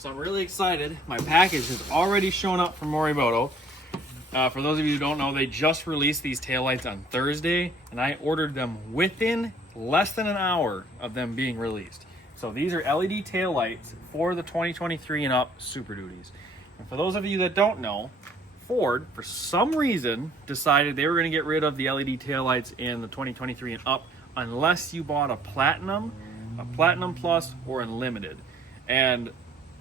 So I'm really excited. My package has already shown up from Morimoto. For those of you who don't know, they just released these taillights on Thursday, and I ordered them within less than an hour of them being released. So these are LED taillights for the 2023 and up Super Duties. And for those of you that don't know, Ford, for some reason, decided they were going to get rid of the LED taillights in the 2023 and up unless you bought a Platinum Plus, or Unlimited. And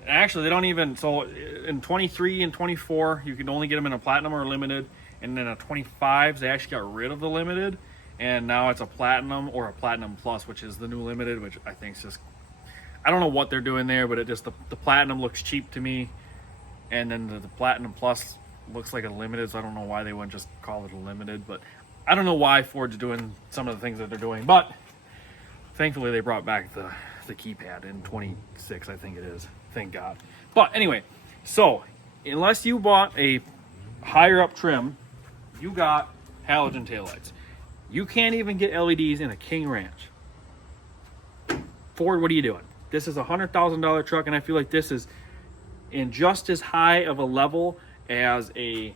actually, they don't even, so in 23 and 24, you could only get them in a Platinum or a Limited. And then a 25s, they actually got rid of the Limited. And now it's a Platinum or a Platinum Plus, which is the new Limited, which I think is just, I don't know what they're doing there, but it just, the Platinum looks cheap to me. And then the Platinum Plus looks like a Limited, so I don't know why they wouldn't just call it a Limited. But I don't know why Ford's doing some of the things that they're doing. But thankfully, they brought back the keypad in 26, I think it is. Thank God. But anyway, so unless you bought a higher up trim, you got halogen taillights. You can't even get LEDs in a King Ranch. Ford, what are you doing? This is a $100,000 truck, and I feel like this is in just as high of a level as a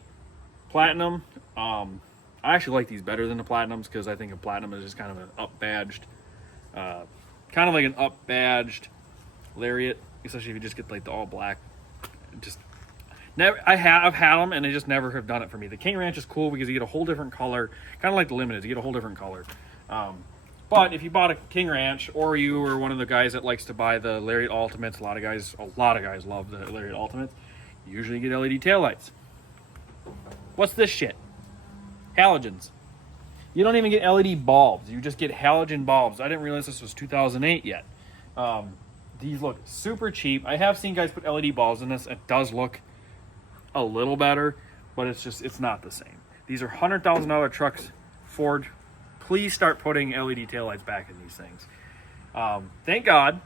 Platinum. I actually like these better than the Platinums because I think a Platinum is just kind of an up-badged, kind of like an up-badged Lariat, especially if you just get like the all black. Just never, I've had them and they just never have done it for me. The King Ranch is cool because you get a whole different color, kind of like the Limited. You get a whole different color. But if you bought a King Ranch, or you were one of the guys that likes to buy the Lariat Ultimates, a lot of guys love the Lariat Ultimates. You usually get LED taillights. What's this shit? Halogens. You don't even get LED bulbs. You just get halogen bulbs. I didn't realize this was 2008 yet. These look super cheap. I have seen guys put LED bulbs in this. It does look a little better, but it's not the same. These are $100,000 trucks. Ford, please start putting LED taillights back in these things. Thank God,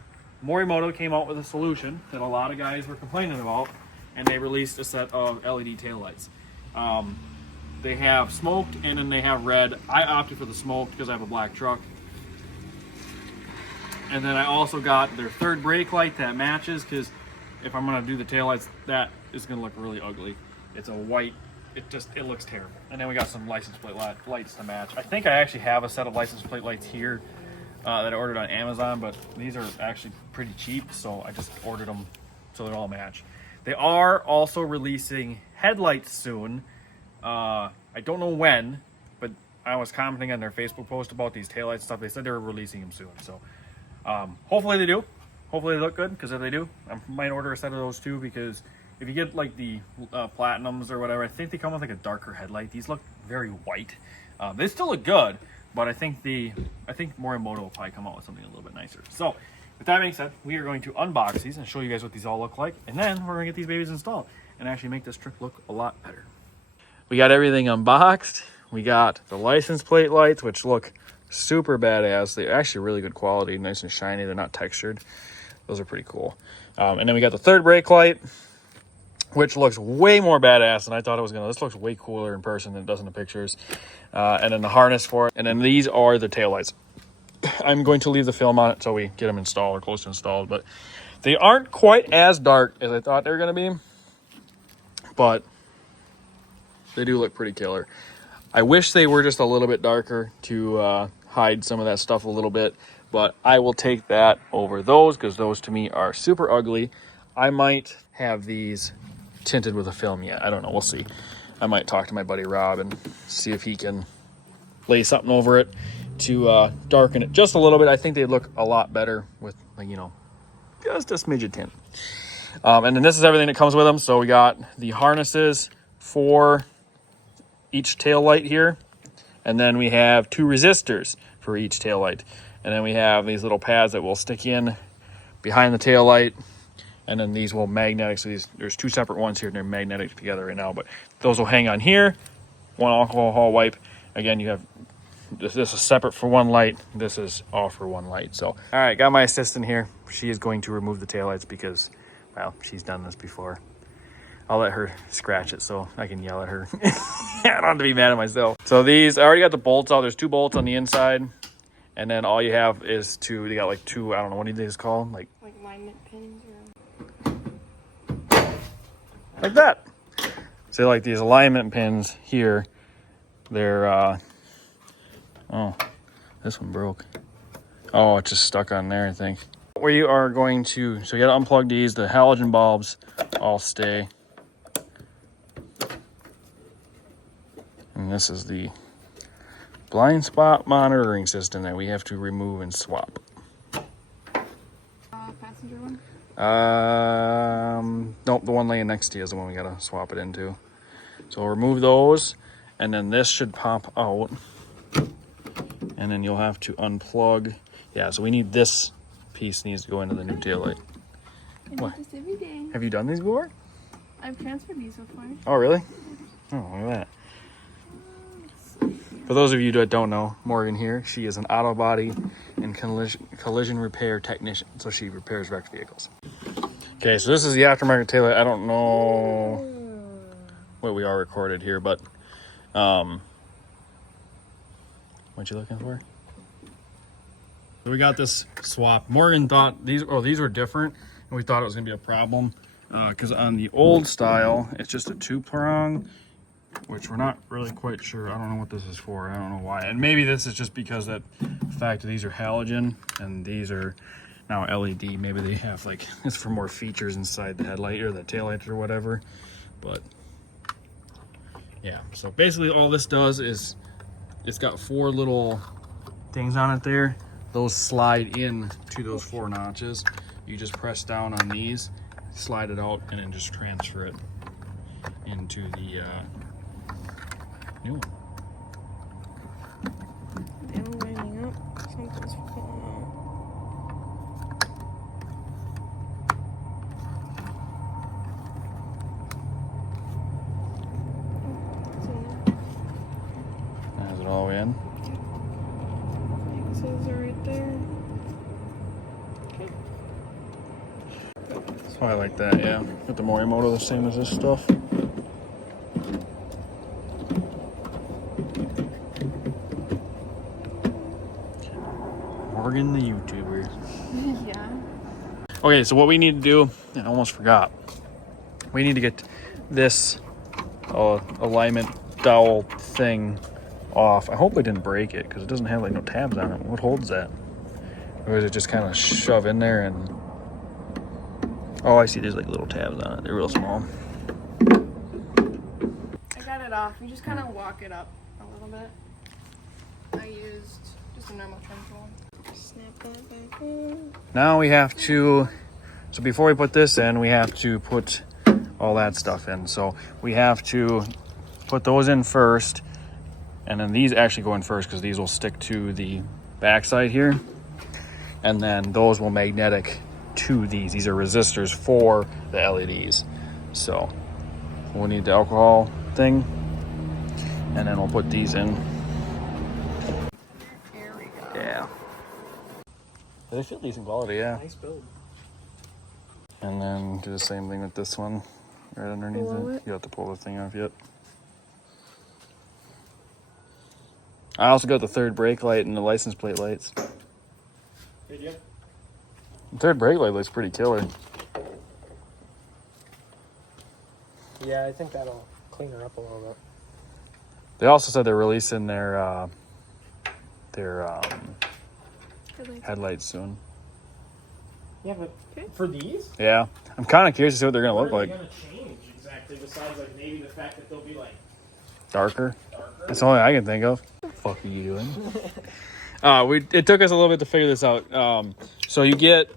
Morimoto came out with a solution that a lot of guys were complaining about, and they released a set of LED taillights. They have smoked and then they have red. I opted for the smoked because I have a black truck. And then I also got their third brake light that matches, because if I'm going to do the taillights, that is going to look really ugly. It's a white, it looks terrible. And then we got some license plate lights to match. I think I actually have a set of license plate lights here that I ordered on Amazon, but these are actually pretty cheap, so I just ordered them so they all match. They are also releasing headlights soon. I don't know when, but I was commenting on their Facebook post about these taillight stuff. They said they were releasing them soon, so hopefully they do. Hopefully they look good, because if they do, I might order a set of those too, because if you get like the Platinums or whatever, I think they come with like a darker headlight. These look very white. They still look good, but I think Morimoto will probably come out with something a little bit nicer. So with that being said, we are going to unbox these and show you guys what these all look like, and then we're gonna get these babies installed and actually make this truck look a lot better. We got everything unboxed. We got the license plate lights, which look super badass. They're actually really good quality, nice and shiny. They're not textured. Those are pretty cool. And then we got the third brake light, which looks way more badass than I thought it was gonna. This looks way cooler in person than it does in the pictures. And then the harness for it. And then these are the taillights. I'm going to leave the film on it so we get them installed or close to installed, but they aren't quite as dark as I thought they were gonna be, but they do look pretty killer. I wish they were just a little bit darker to hide some of that stuff a little bit, but I will take that over those, because those to me are super ugly. I might have these tinted with a film yet. I don't know. We'll see. I might talk to my buddy Rob and see if he can lay something over it to darken it just a little bit. I think they look a lot better with, like, just a smidge of tint. And then this is everything that comes with them. So we got the harnesses for each tail light here, and then we have 2 resistors for each tail light, and then we have these little pads that will stick in behind the tail light, and then these will magnetic. So there's 2 separate ones here, and they're magnetic together right now, but those will hang on here. One alcohol wipe. Again, you have this is separate for one light. This is all for one light. So all right, got my assistant here. She is going to remove the taillights because, well, she's done this before. I'll let her scratch it so I can yell at her. I don't have to be mad at myself. So these, I already got the bolts out. There's 2 bolts on the inside. And then all you have is they got like 2, I don't know, what do these called? Like alignment pins? Or... like that. So like these alignment pins here, they're, oh, this one broke. Oh, it's just stuck on there, I think. We are going to, so you gotta unplug these. The halogen bulbs all stay. And this is the blind spot monitoring system that we have to remove and swap. Passenger one? Nope, the one laying next to you is the one we gotta swap it into. So we'll remove those, and then this should pop out. And then you'll have to unplug. Yeah, so we need this piece needs to go into the new taillight. I do this every day. Have you done these before? I've transferred these before. Oh, really? Oh, look at that. For those of you that don't know, Morgan here, she is an auto body and collision repair technician. So she repairs wrecked vehicles. Okay, so this is the aftermarket taillight. I don't know what we are recorded here, but what you looking for? So we got this swap. Morgan thought these were different, and we thought it was gonna be a problem because on the old style, it's just a 2-prong, which we're not really quite sure. I don't know what this is for. I don't know why. And maybe this is just because that the fact that these are halogen and these are now LED. Maybe they have like, it's for more features inside the headlight or the taillight or whatever. But yeah, so basically all this does is it's got 4 little things on it there. Those slide in to those 4 notches. You just press down on these, slide it out, and then just transfer it into the new one. They were lining up. Something's falling out. Is it all the way in? Pixels are right there. Okay. So I like that, yeah. Got the Morimoto the same as this stuff. Morgan the YouTuber. Yeah. Okay, so what we need to do, I almost forgot. We need to get this alignment dowel thing off. I hope I didn't break it because it doesn't have like no tabs on it. What holds that? Or is it just kind of shove in there and... Oh, I see there's like little tabs on it. They're real small. I got it off. You just kind of walk it up a little bit. I used just a normal trim tool. Snap that back in. Now we have to... So before we put this in, we have to put all that stuff in. So we have to put those in first. And then these actually go in first because these will stick to the backside here. And then those will magnetic to these. These are resistors for the LEDs. So we'll need the alcohol thing. And then we'll put these in. Here we go. Yeah. They feel decent quality, yeah. Nice build. And then do the same thing with this one right underneath Below it. it? You have to pull the thing off yet. I also got the third brake light and the license plate lights. Did you? The third brake light looks pretty killer. Yeah, I think that'll clean her up a little bit. They also said they're releasing their headlights soon. Yeah, but Okay. for these, Yeah, I'm kind of curious to see what they're gonna what look are they like. gonna change exactly? Besides, like maybe the fact that they'll be like Darker. darker. That's the only I can think of. What the fuck are you doing? It took us a little bit to figure this out. So you get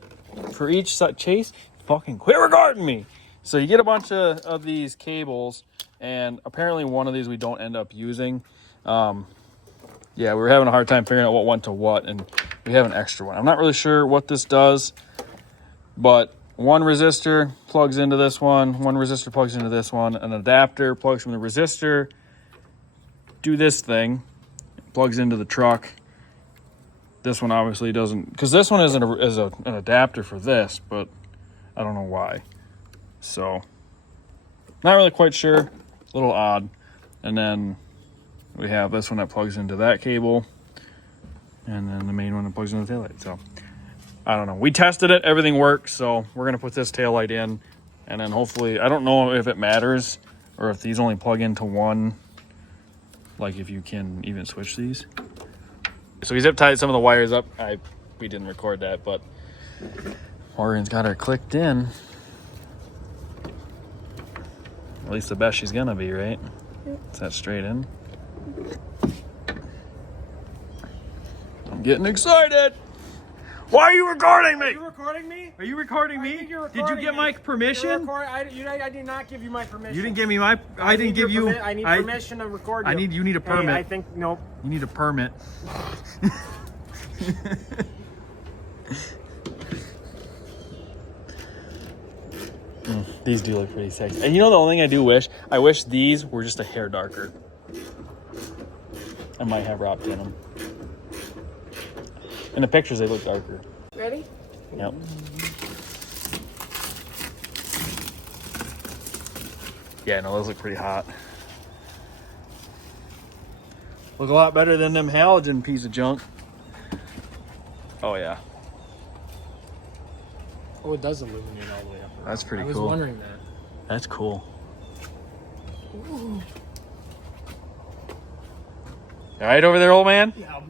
for each Chase, fucking quit regarding me. So you get a bunch of these cables, and apparently one of these we don't end up using. Yeah, we were having a hard time figuring out what went to what, and we have an extra one. I'm not really sure what this does, but one resistor plugs into this one resistor plugs into this one, an adapter plugs from the resistor, do this thing, plugs into the truck. This one obviously doesn't, because this one is an adapter for this, but I don't know why. So, not really quite sure. A little odd. And then we have this one that plugs into that cable, and then the main one that plugs into the taillight. So, I don't know. We tested it. Everything works. So, we're going to put this taillight in And then hopefully, I don't know if it matters or if these only plug into one, like if you can even switch these. So we zip tied some of the wires up. We didn't record that, but Morgan's got her clicked in. At least the best she's gonna be, right? Yep. Is that straight in? I'm getting excited. Why are you recording me? Are you recording me? Are you recording I me? think you're Did you recording get me. my permission? I did not give you my permission. You didn't give me my. I didn't give you. I need permission to record you. You need a permit. Hey, I think nope. You need a permit. These do look pretty sexy. And you know the only thing I do wish? I wish these were just a hair darker. I might have wrapped in them. In the pictures, they look darker. Ready? Yep. Yeah, no, those look pretty hot. Look a lot better than them halogen piece of junk. Oh, yeah. Oh, it does illuminate all the way up. That's pretty cool. I was wondering that. That's cool. Ooh. All right over there, old man? Yeah, I'll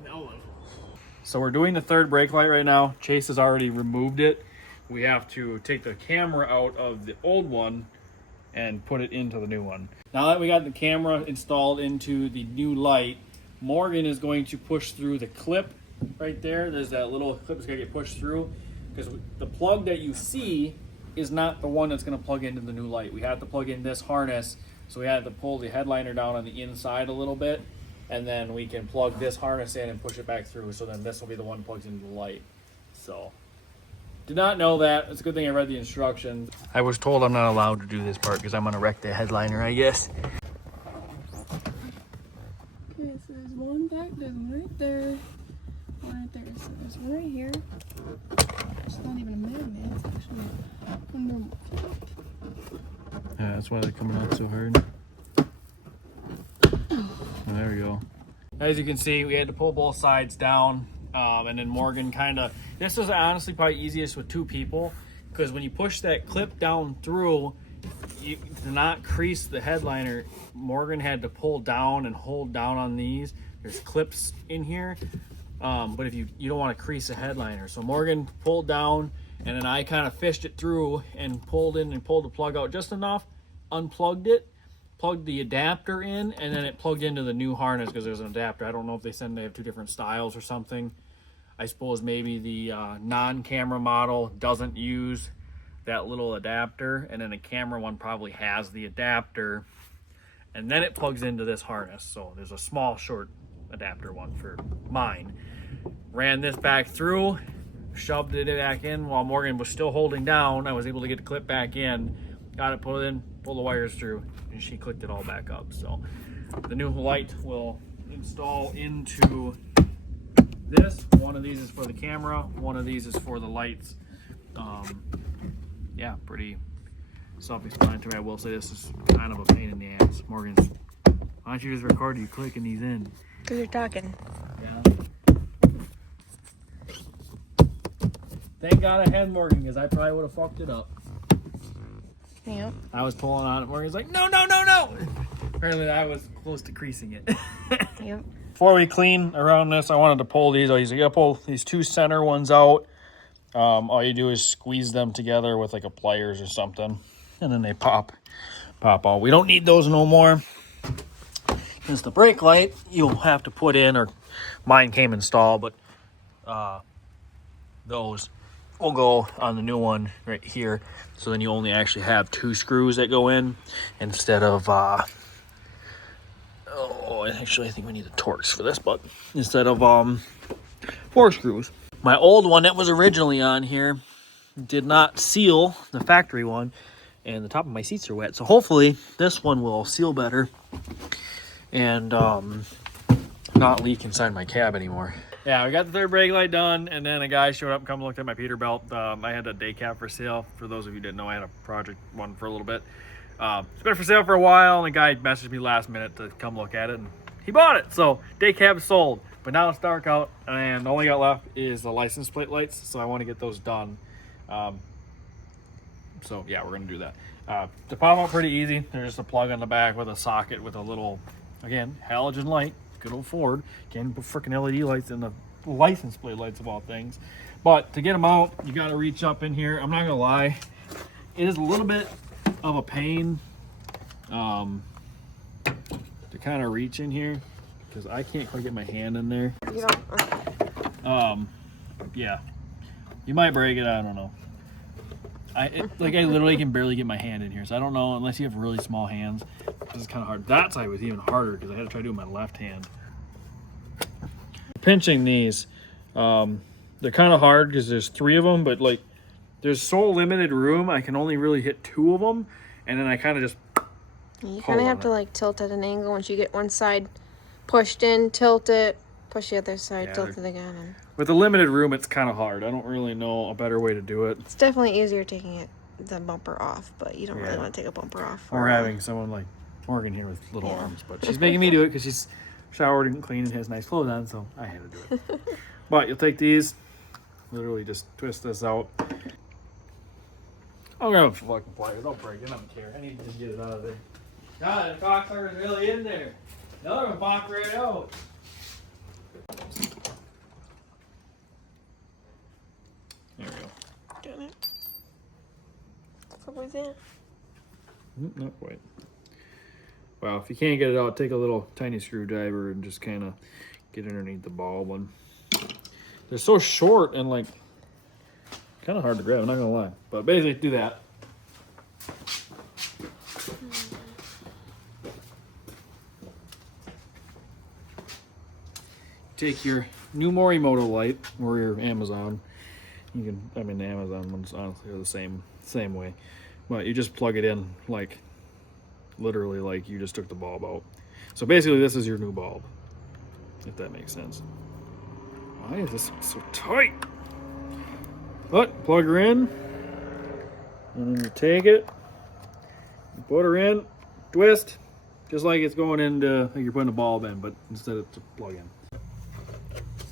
So we're doing the third brake light right now. Chase has already removed it. We have to take the camera out of the old one and put it into the new one. Now that we got the camera installed into the new light, Morgan is going to push through the clip right there. There's that little clip that's gonna get pushed through because the plug that you see is not the one that's gonna plug into the new light. We have to plug in this harness, so we had to pull the headliner down on the inside a little bit, and then we can plug this harness in and push it back through, so then this will be the one that plugs into the light. So, did not know that. It's a good thing I read the instructions. I was told I'm not allowed to do this part because I'm gonna wreck the headliner, I guess. Okay, so there's one back, there's one right there, one right there. So there's one right here. It's not even a man, it's actually a normal clip. Yeah, that's why they're coming out so hard. Oh, there we go. As you can see, we had to pull both sides down, and then Morgan this was honestly probably easiest with two people, because when you push that clip down through, to not crease the headliner, Morgan had to pull down and hold down on these. There's clips in here, but if you don't want to crease the headliner. So Morgan pulled down, and then I kind of fished it through and pulled the plug out just enough, unplugged it, plugged the adapter in, and then it plugged into the new harness because there's an adapter. I don't know if they have two different styles or something. I suppose maybe the non-camera model doesn't use that little adapter, and then the camera one probably has the adapter, and then it plugs into this harness. So there's a small short adapter one for mine. Ran this back through, shoved it back in while Morgan was still holding down. I was able to get the clip back in, got it put in, pull the wires through, and she clicked it all back up. So the new light will install into this. One of these is for the camera, one of these is for the lights. Yeah, pretty self-explanatory. I will say this is kind of a pain in the ass. Morgan's, why don't you just record you clicking these in? Because you're talking. Yeah. Thank God I had Morgan, because I probably would have fucked it up. Yep. I was pulling on it. Morgan's like, no, no, no, no. Apparently I was close to creasing it. Yep. Before we clean around this, I wanted to pull these. You gotta pull these two center ones out. All you do is squeeze them together with like a pliers or something, and then they pop out. We don't need those no more. Because the brake light you'll have to put in, or mine came installed, but those will go on the new one right here. So then you only actually have two screws that go in instead of actually I think we need the Torx for this, but instead of 4 screws. My old one that was originally on here did not seal, the factory one, and the top of my seats are wet. So hopefully this one will seal better and not leak inside my cab anymore. Yeah, we got the third brake light done, and then a guy showed up and come looked at my Peterbilt. I had a day cab for sale. For those of you who didn't know, I had a project one for a little bit. It's been for sale for a while, and the guy messaged me last minute to come look at it, and he bought it. So day cab sold, but now it's dark out, and all I got left is the license plate lights. So I want to get those done. So yeah, we're gonna do that. To pop out pretty easy. There's just a plug on the back with a socket with a little, again, halogen light. Good old Ford. Can't put freaking LED lights in the license plate lights of all things. But to get them out, you got to reach up in here. I'm not gonna lie, it is a little bit of a pain to kind of reach in here because I can't quite get my hand in there. You don't. Yeah, you might break it. I don't know. I literally can barely get my hand in here, so I don't know unless you have really small hands. This is kind of hard. That side was even harder because I had to try doing my left hand. Pinching these, they're kind of hard because there's 3 of them, but like there's so limited room, I can only really hit 2 of them, and then I kind of just You kind of have to like tilt at an angle. Once you get one side pushed in, tilt it, push the other side, tilt it again. And with the limited room, it's kind of hard. I don't really know a better way to do it. it's definitely easier taking the bumper off, but you don't really want to take a bumper off. Or having someone like Morgan here with little arms, but she's making me do it because she's showered and clean and has nice clothes on, so I had to do it. But you'll take these, literally just twist this out. I'll grab a fucking pliers. I'll break it. I don't care. I need to just get it out of there. God, the cocksucker's really in there. Another one popped right out. There we go. Doing it. What was that? Not quite. Well, if you can't get it out, take a little tiny screwdriver and just kind of get underneath the bulb. And they're so short and like kind of hard to grab. I'm not gonna lie, but basically do that. Take your new Morimoto light or your Amazon. You can, I mean, the Amazon ones honestly are the same way, but you just plug it in like literally like you just took the bulb out. So basically, this is your new bulb, if that makes sense. Why is this so tight? But plug her in, and then you take it, you put her in, twist, just like it's going into like you're putting a bulb in, but instead of to plug in.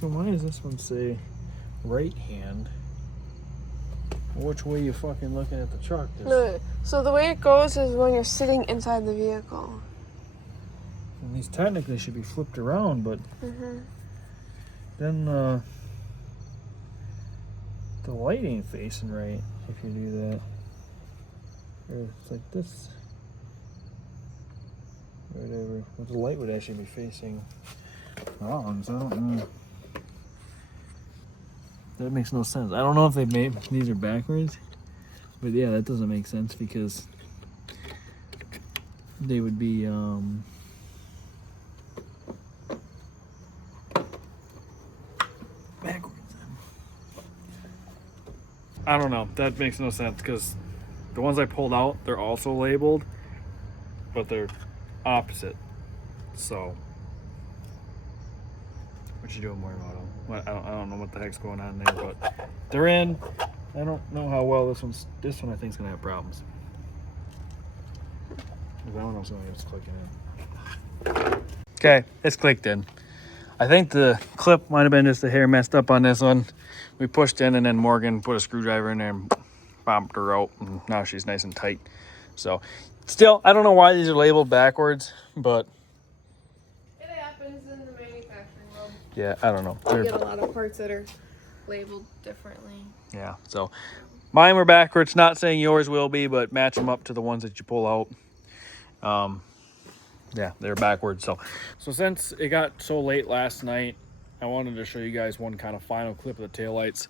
So why does this one say right hand? Which way you fucking looking at the truck? No, so the way it goes is when you're sitting inside the vehicle. And these technically should be flipped around, but then the light ain't facing right if you do that. Or it's like this. Whatever. Well, the light would actually be facing wrong, so I don't know. That makes no sense. I don't know if they made these are backwards, but yeah, that doesn't make sense because they would be backwards. I don't know. That makes no sense because the ones I pulled out, they're also labeled, but they're opposite. So, what you doing, Morimoto? I don't know what the heck's going on there, but they're in. I don't know how well this one I think is gonna have problems. I don't know if it's clicking in. Okay, it's clicked in. I think the clip might have been just a hair messed up on this one. We pushed in and then Morgan put a screwdriver in there and bombed her out, and now she's nice and tight. So still, I don't know why these are labeled backwards, but It happens in the manufacturing world. yeah, I don't know. You get a lot of parts that are labeled differently. Yeah, so mine were backwards. Not saying yours will be, but match them up to the ones that you pull out. Yeah, they're backwards. So since it got so late last night, I wanted to show you guys one kind of final clip of the taillights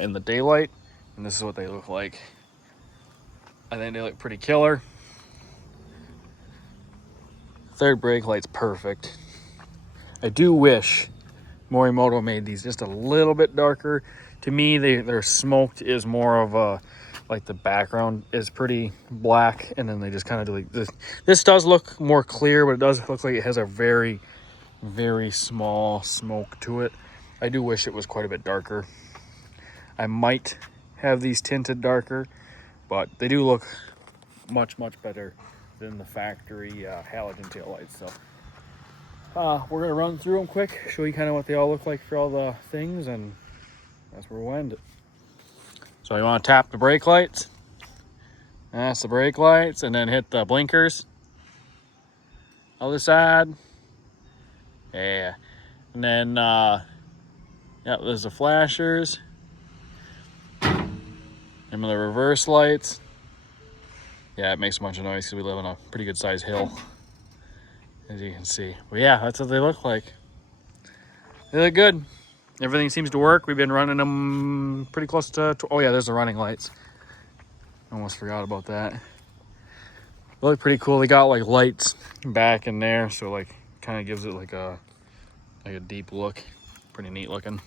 in the daylight, and this is what they look like. I think they look pretty killer. Third brake light's perfect. I do wish Morimoto made these just a little bit darker. To me, their smoked is more of a, like the background is pretty black, and then they just kind of do like this. This does look more clear, but it does look like it has a very, very small smoke to it. I do wish it was quite a bit darker. I might have these tinted darker, but they do look much, much better than the factory halogen tail lights. So we're gonna run through them quick, show you kind of what they all look like for all the things, and that's where we'll end it. So you want to tap the brake lights, That's the brake lights, and then hit the blinkers. Other side. Yeah. And then, yeah, there's the flashers. And the reverse lights. Yeah, it makes a bunch of noise because we live on a pretty good sized hill, as you can see. But yeah, that's what they look like. They look good. Everything seems to work. We've been running them pretty close to, oh yeah, there's the running lights. Almost forgot about that. They look pretty cool. They got like lights back in there, so like kind of gives it like a deep look. Pretty neat looking.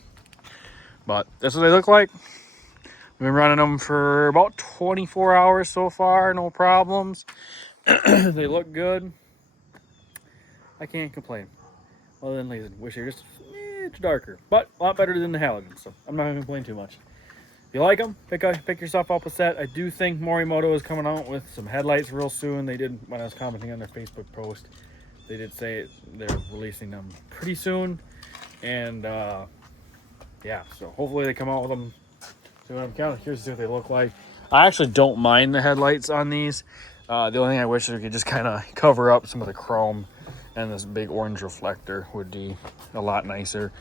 But that's what they look like. We've been running them for about 24 hours so far, no problems. They look good. I can't complain. Other than like, wish they were just it's darker, but a lot better than the halogen, so I'm not gonna complain too much. If you like them, pick yourself up a set. I do think Morimoto is coming out with some headlights real soon. They did, when I was commenting on their Facebook post, they did say they're releasing them pretty soon. And yeah, so hopefully they come out with them soon. I'm kind of curious to see what they look like. I actually don't mind the headlights on these. The only thing I wish they could just kind of cover up some of the chrome, and this big orange reflector would be a lot nicer.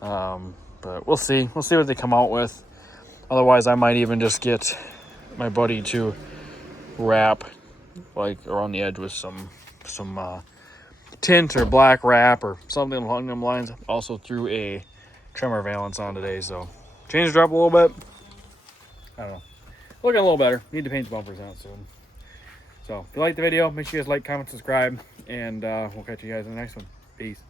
But we'll see. We'll see what they come out with. Otherwise, I might even just get my buddy to wrap like around the edge with some tint or black wrap or something along them lines. Also threw a trimmer valance on today, so changed it up a little bit. I don't know. Looking a little better. Need to paint the bumpers out soon. So if you like the video, make sure you guys like, comment, subscribe, and we'll catch you guys in the next one. Peace.